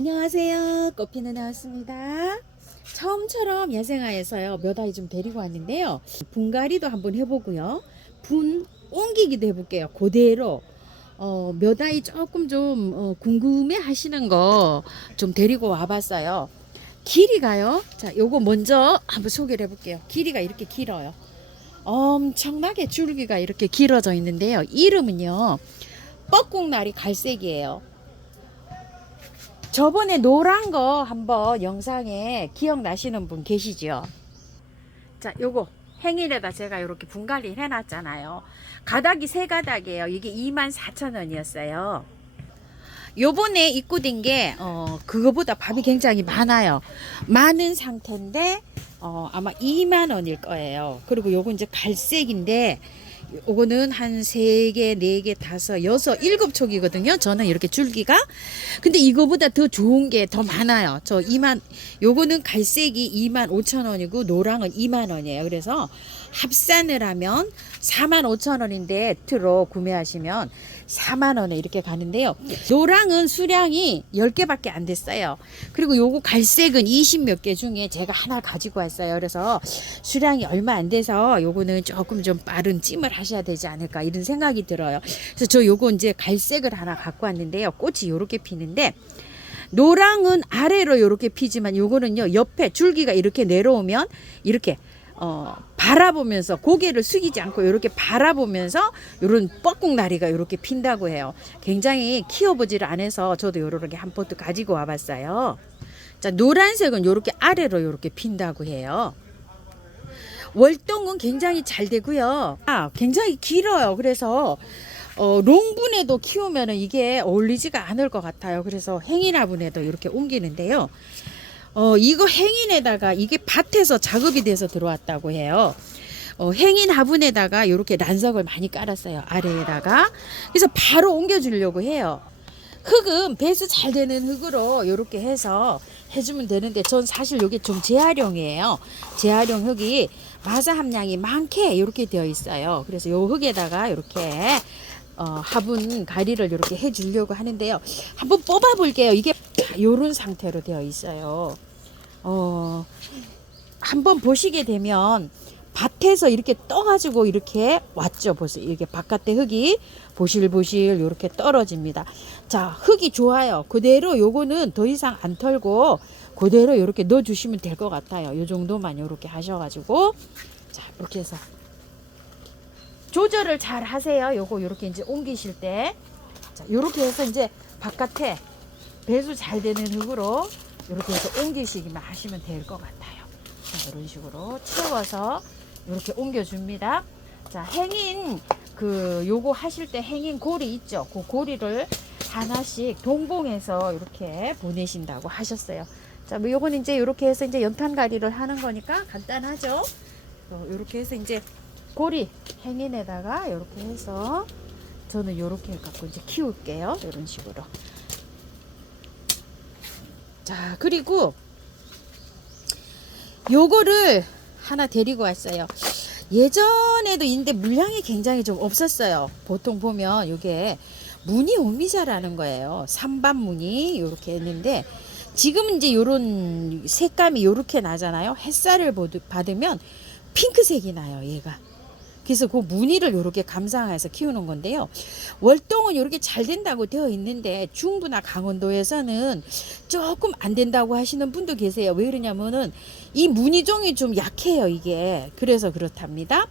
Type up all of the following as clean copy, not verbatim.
안녕하세요. 꽃피는 나왔습니다. 처음처럼 야생화에서요 몇 아이 좀 데리고 왔는데요. 분갈이도 한번 해보고요. 분 옮기기도 해볼게요. 그대로 몇 아이 조금 좀 궁금해 하시는 거 좀 데리고 와봤어요. 길이가요. 자, 요거 먼저 한번 소개를 해볼게요. 길이가 이렇게 길어요. 엄청나게 줄기가 이렇게 길어져 있는데요. 이름은요 뻐꾹나리 갈색이에요. 저번에 노란 거 한번 영상에 기억나시는 분 계시죠? 자, 요거 행인에다 제가 이렇게 분갈이 해놨잖아요. 가닥이 세 가닥이에요. 이게 24,000원이었어요. 요번에 입고된 게 그거보다 밥이 굉장히 많아요. 많은 상태인데 아마 2만 원일 거예요. 그리고 요거 이제 갈색인데 요거는 한 3개, 4개, 5, 6, 7촉이거든요. 저는 이렇게 줄기가. 근데 이거보다 더 좋은 게 더 많아요. 요거는 갈색이 25,000원이고 노랑은 2만 원이에요. 그래서 합산을 하면 45,000원인데 트로 구매하시면 4만 원에 이렇게 가는데요. 노랑은 수량이 10개밖에 안 됐어요. 그리고 요거 갈색은 20 몇 개 중에 제가 하나 가지고 왔어요. 그래서 수량이 얼마 안 돼서 요거는 조금 좀 빠른 찜을 하셔야 되지 않을까 이런 생각이 들어요. 그래서 저 요거 이제 갈색을 하나 갖고 왔는데요. 꽃이 요렇게 피는데 노랑은 아래로 요렇게 피지만 요거는요 옆에 줄기가 이렇게 내려오면 이렇게 바라보면서 고개를 숙이지 않고 이렇게 바라보면서 요런 뻐꾹나리가 이렇게 핀다고 해요. 굉장히 키워보지를 않아서 저도 요렇게 한 포트 가지고 와봤어요. 자, 노란색은 요렇게 아래로 요렇게 핀다고 해요. 월동은 굉장히 잘 되고요. 굉장히 길어요. 그래서 롱분에도 키우면은 이게 어울리지가 않을 것 같아요. 그래서 행인화분에도 이렇게 옮기는데요. 이거 행인에다가 이게 밭에서 작업이 돼서 들어왔다고 해요. 행인 화분에다가 이렇게 난석을 많이 깔았어요. 아래에다가. 그래서 바로 옮겨주려고 해요. 흙은 배수 잘 되는 흙으로 이렇게 해서 해주면 되는데 전 사실 이게 좀 재활용이에요. 재활용 흙이 마사 함량이 많게 이렇게 되어 있어요. 그래서 이 흙에다가 이렇게 화분 가리를 이렇게 해주려고 하는데요. 한번 뽑아 볼게요. 이게 이런 상태로 되어 있어요. 한번 보시게 되면 밭에서 이렇게 떠가지고 이렇게 왔죠. 보세요. 이렇게 바깥에 흙이 보실보실 이렇게 떨어집니다. 자, 흙이 좋아요. 그대로 요거는 더 이상 안 털고 그대로 이렇게 넣어주시면 될 것 같아요. 요 정도만 이렇게 하셔가지고 자, 이렇게 해서 조절을 잘 하세요. 요거 이렇게 이제 옮기실 때 자, 이렇게 해서 이제 바깥에 배수 잘 되는 흙으로 이렇게 해서 옮기시기만 하시면 될 것 같아요. 자, 이런 식으로 채워서 이렇게 옮겨줍니다. 자, 행인 요거 하실 때 행인 고리 있죠? 그 고리를 하나씩 동봉해서 이렇게 보내신다고 하셨어요. 자, 뭐 요거는 이제 이렇게 해서 이제 연탄가리를 하는 거니까 간단하죠? 이렇게 해서 이제 고리 행인에다가 이렇게 해서 저는 이렇게 갖고 이제 키울게요. 이런 식으로. 자, 그리고 요거를 하나 데리고 왔어요. 예전에도 있는데 물량이 굉장히 좀 없었어요. 보통 보면 이게 무늬 오미자라는 거예요. 산반 무늬 이렇게 했는데 지금은 이제 요런 색감이 요렇게 나잖아요. 햇살을 받으면 핑크색이 나요, 얘가. 그래서 그 무늬를 이렇게 감상해서 키우는 건데요. 월동은 이렇게 잘 된다고 되어 있는데 중부나 강원도에서는 조금 안 된다고 하시는 분도 계세요. 왜 그러냐면은 이 무늬종이 좀 약해요, 이게. 그래서 그렇답니다.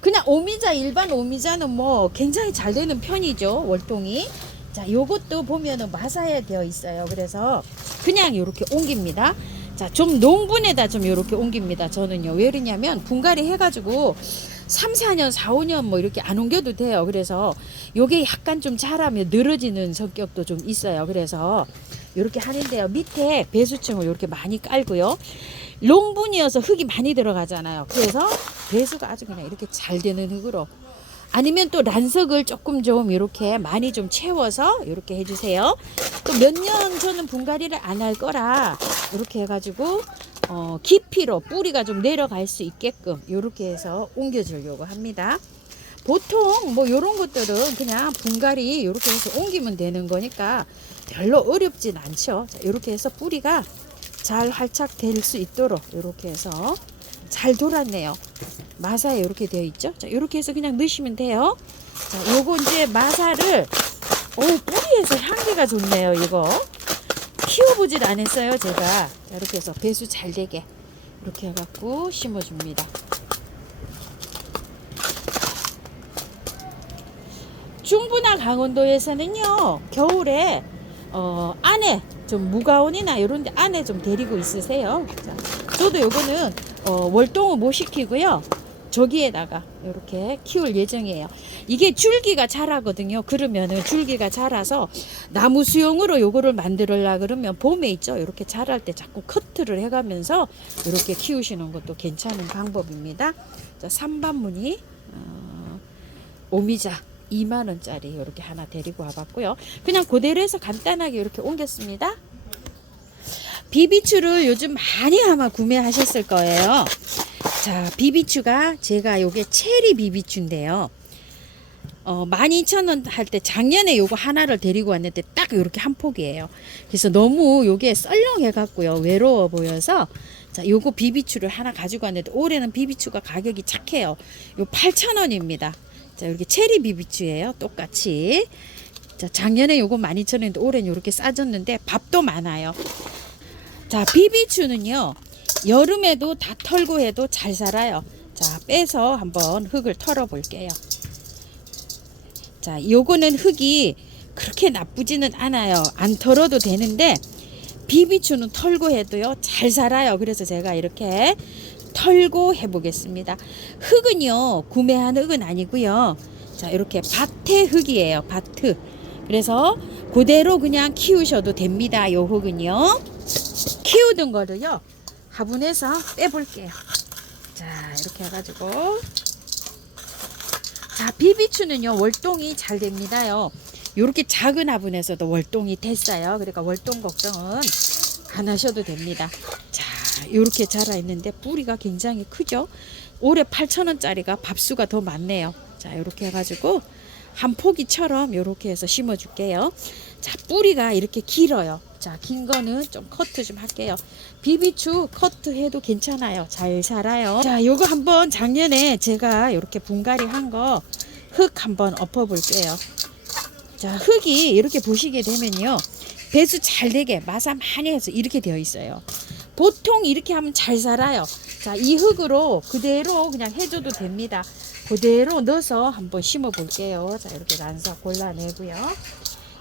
그냥 오미자, 일반 오미자는 뭐 굉장히 잘 되는 편이죠, 월동이. 자, 요것도 보면은 마사에 되어 있어요. 그래서 그냥 이렇게 옮깁니다. 자, 좀 농분에다 좀 이렇게 옮깁니다. 저는요. 왜 그러냐면 분갈이 해가지고 3, 4년, 4, 5년 뭐 이렇게 안 옮겨도 돼요. 그래서 요게 약간 좀 자라면 늘어지는 성격도 좀 있어요. 그래서 이렇게 하는데요. 밑에 배수층을 이렇게 많이 깔고요. 롱분이어서 흙이 많이 들어가잖아요. 그래서 배수가 아주 그냥 이렇게 잘 되는 흙으로 아니면 또 란석을 조금 좀 이렇게 많이 좀 채워서 이렇게 해주세요. 또 몇 년 저는 분갈이를 안 할 거라 이렇게 해가지고 깊이로 뿌리가 좀 내려갈 수 있게끔 이렇게 해서 옮겨주려고 합니다. 보통 뭐 이런 것들은 그냥 분갈이 이렇게 해서 옮기면 되는 거니까 별로 어렵진 않죠. 자, 이렇게 해서 뿌리가 잘 활착 될 수 있도록 이렇게 해서 잘 돌았네요. 마사에 이렇게 되어 있죠. 자, 이렇게 해서 그냥 넣으시면 돼요. 자, 요거 이제 마사를 뿌리에서 향기가 좋네요. 이거 키워보질 않았어요, 제가. 자, 이렇게 해서 배수 잘 되게 이렇게 해갖고 심어줍니다. 중부나 강원도에서는요, 겨울에 안에 좀 무가온이나 이런 데 안에 좀 데리고 있으세요. 자, 저도 요거는 월동을 못 시키고요, 저기에다가 이렇게 키울 예정이에요. 이게 줄기가 자라거든요. 그러면은 줄기가 자라서 나무 수용으로 요거를 만들려고 그러면 봄에 있죠, 이렇게 자랄 때 자꾸 커트를 해가면서 이렇게 키우시는 것도 괜찮은 방법입니다. 자, 삼반무늬 오미자 2만원짜리 이렇게 하나 데리고 와봤고요. 그냥 그대로 해서 간단하게 이렇게 옮겼습니다. 비비추를 요즘 많이 아마 구매하셨을 거예요. 자, 비비추가 제가 요게 체리 비비추인데요. 12,000원 할 때 작년에 요거 하나를 데리고 왔는데 딱 요렇게 한 폭이에요. 그래서 너무 요게 썰렁해 갖고요, 외로워 보여서 자, 요거 비비추를 하나 가지고 왔는데 올해는 비비추가 가격이 착해요. 요 8,000원입니다. 자, 이렇게 체리 비비추예요. 똑같이. 자, 작년에 요거 12,000원인데 올해는 이렇게 싸졌는데 밥도 많아요. 자, 비비추는요, 여름에도 다 털고 해도 잘 살아요. 자, 빼서 한번 흙을 털어 볼게요. 자, 요거는 흙이 그렇게 나쁘지는 않아요. 안 털어도 되는데 비비추는 털고 해도요, 잘 살아요. 그래서 제가 이렇게 털고 해보겠습니다. 흙은요, 구매한 흙은 아니고요. 자, 이렇게 밭의 흙이에요. 밭흙. 그래서 그대로 그냥 키우셔도 됩니다. 요 흙은요. 키우던 거를요, 화분에서 빼볼게요. 자, 이렇게 해가지고. 자, 비비추는요, 월동이 잘 됩니다요. 요렇게 작은 화분에서도 월동이 됐어요. 그러니까 월동 걱정은 안 하셔도 됩니다. 자, 요렇게 자라 있는데 뿌리가 굉장히 크죠. 올해 8,000원짜리가 밥수가 더 많네요. 자, 요렇게 해가지고 한 포기처럼 요렇게 해서 심어 줄게요. 자, 뿌리가 이렇게 길어요. 자, 긴 거는 좀 커트 좀 할게요. 비비추 커트 해도 괜찮아요. 잘 자라요. 자, 요거 한번 작년에 제가 이렇게 분갈이 한 거 흙 한번 엎어 볼게요. 자, 흙이 이렇게 보시게 되면요, 배수 잘 되게 마사 많이 해서 이렇게 되어 있어요. 보통 이렇게 하면 잘 살아요. 자, 이 흙으로 그대로 그냥 해줘도 됩니다. 그대로 넣어서 한번 심어 볼게요. 자, 이렇게 난사 골라내고요.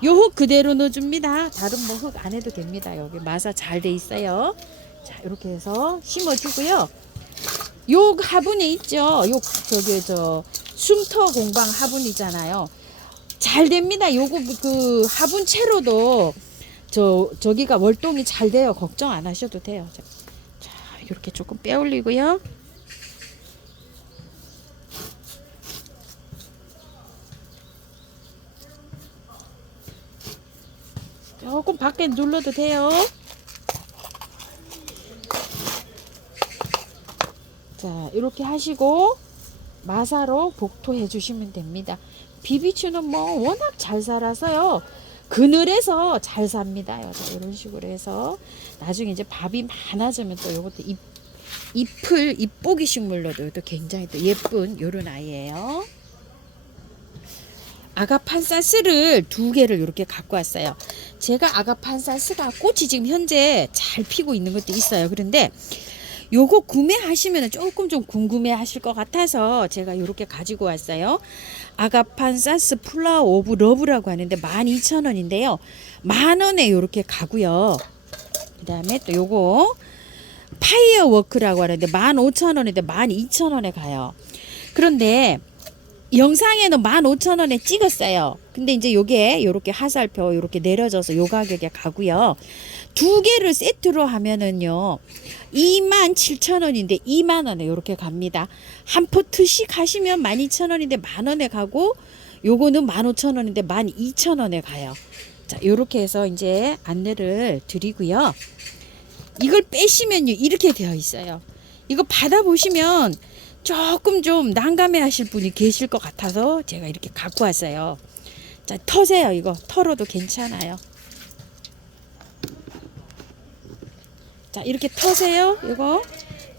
요 흙 그대로 넣어줍니다. 다른 뭐 흙 안 해도 됩니다. 여기 마사 잘 돼 있어요. 자, 이렇게 해서 심어주고요. 요 화분에 있죠. 요 쉼터 공방 화분이잖아요. 잘 됩니다. 요거 그 화분 채로도 저기가 월동이 잘 돼요. 걱정 안 하셔도 돼요. 자, 이렇게 조금 빼 올리고요. 조금 밖에 눌러도 돼요. 자, 이렇게 하시고 마사로 복토해 주시면 됩니다. 비비추는 뭐 워낙 잘 살아서요, 그늘에서 잘 삽니다요. 자, 이런 식으로 해서 나중에 이제 밥이 많아지면 또 요것도 잎을 잎보기 식물로도 또 굉장히 또 예쁜 요런 아이예요. 아가판사스를 2개를 이렇게 갖고 왔어요. 제가 아가판사스가 꽃이 지금 현재 잘 피고 있는 것도 있어요. 그런데 요거 구매하시면 조금 좀 궁금해 하실 것 같아서 제가 이렇게 가지고 왔어요. 아가판사스 플라워 오브 러브라고 하는데 12,000원인데요. 만원에 이렇게 가고요. 그 다음에 또 요거 파이어워크라고 하는데 15,000원인데 12,000원에 가요. 그런데 영상에는 15,000원에 찍었어요. 근데 이제 요게 요렇게 화살표 요렇게 내려져서 요 가격에 가고요. 2개를 세트로 하면은요 27,000원인데 2만원에 요렇게 갑니다. 한 포트씩 하시면 12,000원인데 만원에 가고, 요거는 15,000원인데 12,000원에 가요. 자, 요렇게 해서 이제 안내를 드리고요. 이걸 빼시면요 이렇게 되어 있어요. 이거 받아보시면 조금 좀 난감해 하실 분이 계실 것 같아서 제가 이렇게 갖고 왔어요. 자, 터세요. 이거 털어도 괜찮아요. 자, 이렇게 터세요. 이거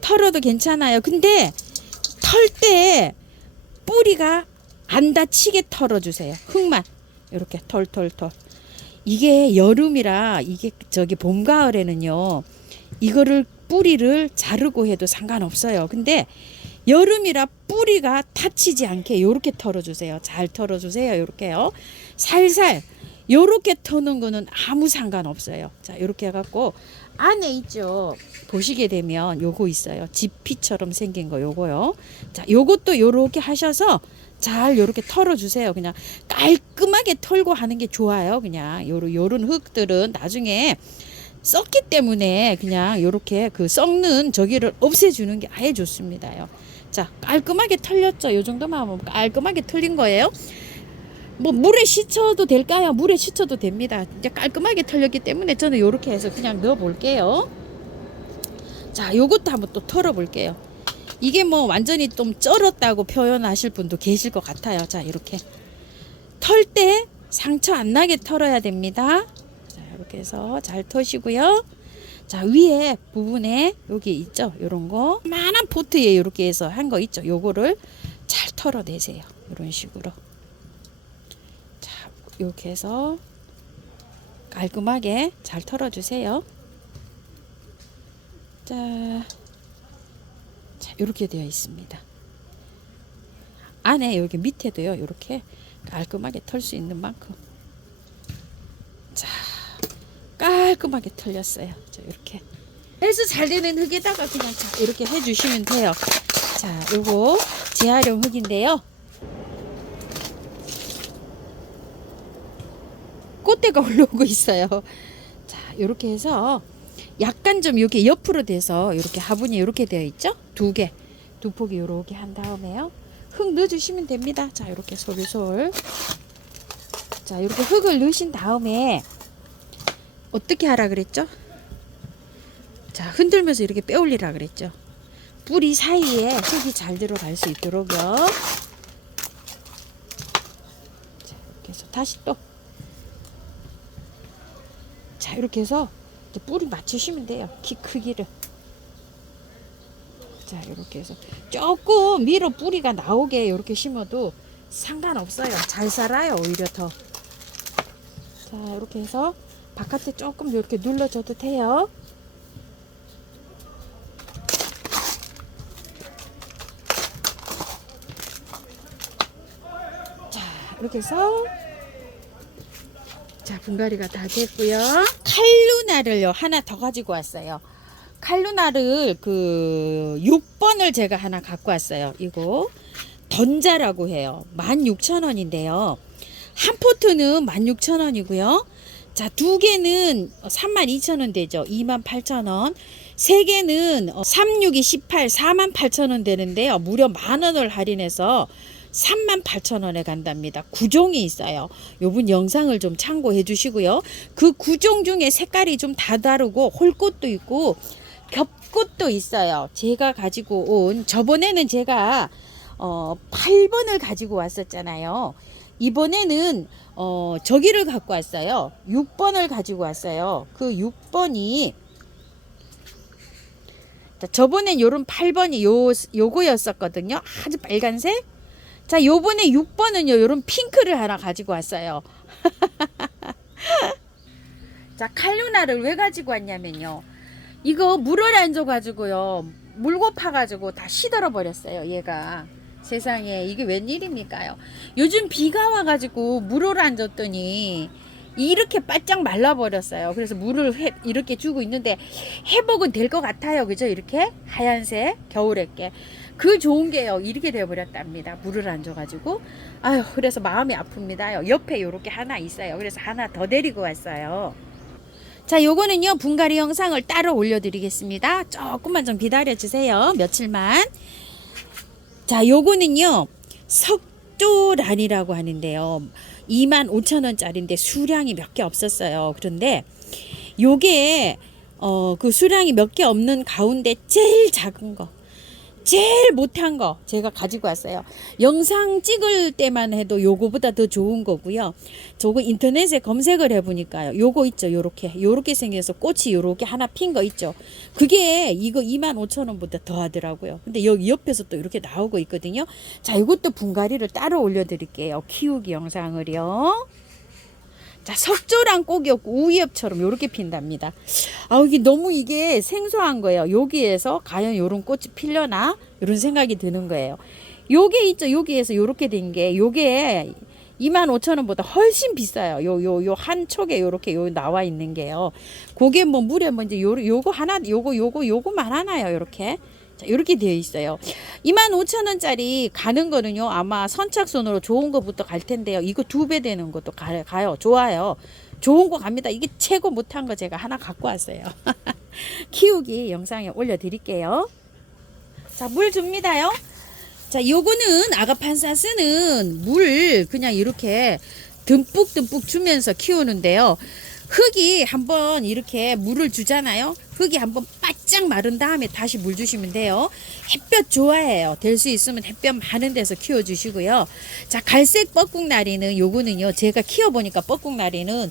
털어도 괜찮아요. 근데 털 때 뿌리가 안 다치게 털어주세요. 흙만 이렇게 털. 이게 여름이라 이게 저기 봄 가을에는요. 이거를 뿌리를 자르고 해도 상관없어요. 근데 여름이라 뿌리가 다치지 않게 요렇게 털어주세요. 잘 털어주세요. 요렇게요. 살살 요렇게 터는 거는 아무 상관없어요. 자, 요렇게 해갖고 안에 있죠. 보시게 되면 요거 있어요. 지피처럼 생긴 거 요거요. 자, 요것도 요렇게 하셔서 잘 요렇게 털어주세요. 그냥 깔끔하게 털고 하는 게 좋아요. 그냥 요런 흙들은 나중에 썩기 때문에 그냥 요렇게 그 썩는 저기를 없애주는 게 아예 좋습니다요. 자, 깔끔하게 털렸죠. 요 정도만 하면 깔끔하게 털린 거예요. 뭐 물에 씻어도 될까요? 물에 씻어도 됩니다. 이제 깔끔하게 털렸기 때문에 저는 요렇게 해서 그냥 넣어 볼게요. 자, 요것도 한번 또 털어 볼게요. 이게 뭐 완전히 좀 쩔었다고 표현하실 분도 계실 것 같아요. 자, 이렇게 털 때 상처 안 나게 털어야 됩니다. 자, 이렇게 해서 잘 터시고요. 자, 위에 부분에 여기 있죠. 요런 거 만한 포트에 이렇게 해서 한 거 있죠. 요거를 잘 털어내세요. 이런 식으로. 자, 이렇게 해서 깔끔하게 잘 털어주세요. 자, 이렇게 되어 있습니다. 안에 여기 밑에도요. 이렇게 깔끔하게 털 수 있는 만큼. 자, 깔끔하게 털렸어요. 자, 이렇게 해서 잘 되는 흙에다가 그냥 자, 이렇게 해주시면 돼요. 자, 요거 재활용 흙인데요. 꽃대가 올라오고 있어요. 자, 이렇게 해서 약간 좀 이렇게 옆으로 돼서 이렇게 화분이 이렇게 되어 있죠? 두 폭이 이렇게 한 다음에요. 흙 넣어주시면 됩니다. 자, 이렇게 솔솔. 자, 이렇게 흙을 넣으신 다음에 어떻게 하라 그랬죠? 자, 흔들면서 이렇게 빼올리라 그랬죠? 뿌리 사이에 흙이 잘 들어갈 수 있도록요. 자, 이렇게 해서 다시 또. 자, 이렇게 해서 뿌리 맞추시면 돼요. 키 크기를. 자, 이렇게 해서 조금 위로 뿌리가 나오게 이렇게 심어도 상관없어요. 잘 살아요. 오히려 더. 자, 이렇게 해서 바깥에 조금 이렇게 눌러줘도 돼요. 자, 이렇게 해서 자, 분갈이가 다 됐고요. 칼루나를요 하나 더 가지고 왔어요. 칼루나를 그 6번을 제가 하나 갖고 왔어요. 이거 던자라고 해요. 16,000원인데요. 한 포트는 16,000원이고요. 자, 두 개는 32,000원 되죠. 28,000원. 세 개는 36이 18, 48,000원 되는데요. 무려 10,000원을 할인해서 38,000원에 간답니다. 9종이 있어요. 요번 영상을 좀 참고해 주시고요. 그 9종 중에 색깔이 좀 다 다르고 홀꽃도 있고 겹꽃도 있어요. 제가 가지고 온 저번에는 제가 8번을 가지고 왔었잖아요. 이번에는 저기를 갖고 왔어요. 6번을 가지고 왔어요. 그 6번이 저번엔 요런 8번이 요거였었거든요. 아주 빨간색. 자, 요번에 6번은요, 요런 핑크를 하나 가지고 왔어요. 자, 칼루나를 왜 가지고 왔냐면요. 이거 물을 안 줘가지고요. 물고 파가지고 다 시들어 버렸어요, 얘가. 세상에, 이게 웬일입니까요? 요즘 비가 와가지고 물을 안 줬더니 이렇게 바짝 말라버렸어요. 그래서 물을 이렇게 주고 있는데 회복은 될 것 같아요. 그죠? 이렇게 하얀색 겨울에 게. 그 좋은 게요. 이렇게 되어버렸답니다. 물을 안 줘가지고. 아유, 그래서 마음이 아픕니다. 옆에 요렇게 하나 있어요. 그래서 하나 더 데리고 왔어요. 자, 요거는요, 분갈이 영상을 따로 올려드리겠습니다. 조금만 좀 기다려주세요. 며칠만. 자, 요거는요, 석조란이라고 하는데요. 25,000원짜리인데 수량이 몇 개 없었어요. 그런데 요게 그 수량이 몇 개 없는 가운데 제일 작은 거, 제일 못한 거 제가 가지고 왔어요. 영상 찍을 때만 해도 요거보다 더 좋은 거고요. 저거 인터넷에 검색을 해보니까요. 요거 있죠. 요렇게 생겨서 꽃이 요렇게 하나 핀 거 있죠. 그게 이거 25,000원보다 더 하더라고요. 근데 여기 옆에서 또 이렇게 나오고 있거든요. 자, 이것도 분갈이를 따로 올려드릴게요. 키우기 영상을요. 자, 석조랑 꼭이었고 우엽처럼 요렇게 핀답니다. 아, 이게 너무 이게 생소한 거예요. 여기에서 과연 요런 꽃이 필려나? 이런 생각이 드는 거예요. 요게 있죠. 여기에서 요렇게 된 게 요게 25,000원보다 훨씬 비싸요. 요 한 촉에 요렇게 요 나와 있는 게요. 그게 뭐 물에 뭐 이제 요거 하나 요거만 하나요. 요렇게. 자, 이렇게 되어 있어요. 25,000원짜리 가는 거는요, 아마 선착순으로 좋은 거부터 갈 텐데요. 이거 2배 되는 것도 가요. 좋아요. 좋은 거 갑니다. 이게 최고 못한 거 제가 하나 갖고 왔어요. 키우기 영상에 올려드릴게요. 자, 물 줍니다요. 자, 요거는 아가판사스는 물 그냥 이렇게 듬뿍듬뿍 주면서 키우는데요. 흙이 한번 이렇게 물을 주잖아요. 흙이 한번 바짝 마른 다음에 다시 물 주시면 돼요. 햇볕 좋아해요. 될 수 있으면 햇볕 많은 데서 키워주시고요. 자, 갈색 뻐꾹나리는 요거는요. 제가 키워보니까 뻐꾹나리는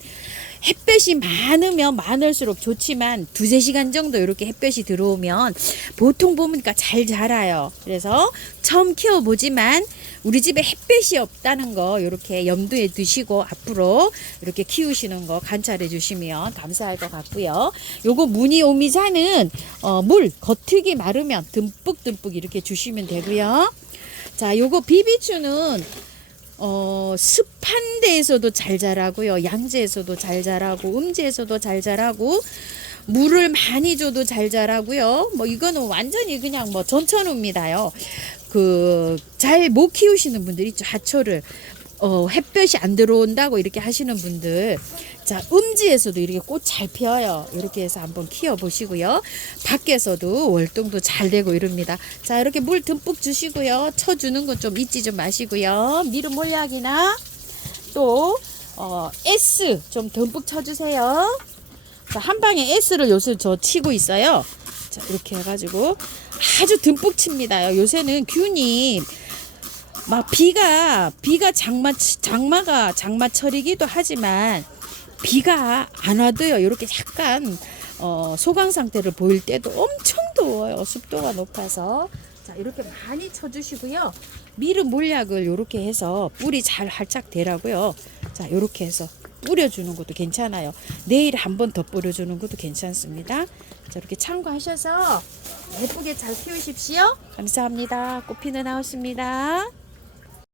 햇볕이 많으면 많을수록 좋지만 2-3시간 정도 이렇게 햇볕이 들어오면 보통 보니까 잘 자라요. 그래서 처음 키워보지만 우리 집에 햇볕이 없다는 거 이렇게 염두에 두시고 앞으로 이렇게 키우시는 거 관찰해 주시면 감사할 것 같고요. 요거 무늬 오미자는 물 겉흙이 마르면 듬뿍듬뿍 이렇게 주시면 되고요. 자, 요거 비비추는 습한 데에서도 잘 자라고요. 양지에서도 잘 자라고 음지에서도 잘 자라고 물을 많이 줘도 잘 자라고요. 뭐 이거는 완전히 그냥 뭐 전천후입니다요. 잘 못 키우시는 분들 있죠. 하초를 햇볕이 안 들어온다고 이렇게 하시는 분들, 자, 음지에서도 이렇게 꽃 잘 피어요. 이렇게 해서 한번 키워 보시고요. 밖에서도 월동도 잘 되고 이럽니다. 자, 이렇게 물 듬뿍 주시고요. 쳐주는 건 좀 잊지 좀 마시고요. 미름 몰약이나 또 S 좀 듬뿍 쳐주세요. 자, 한 방에 S를 요새 저 치고 있어요. 자, 이렇게 해가지고 아주 듬뿍 칩니다. 요새는 균이 막 비가 장마철이기도 하지만 비가 안 와도요. 이렇게 약간 소강 상태를 보일 때도 엄청 더워요. 습도가 높아서. 자, 이렇게 많이 쳐주시고요. 미름 몰약을 이렇게 해서 뿌리 잘 활짝 대라고요. 자, 이렇게 해서 뿌려주는 것도 괜찮아요. 내일 한 번 더 뿌려주는 것도 괜찮습니다. 자, 이렇게 참고하셔서 예쁘게 잘 키우십시오. 감사합니다. 꽃피는 하우스입니다.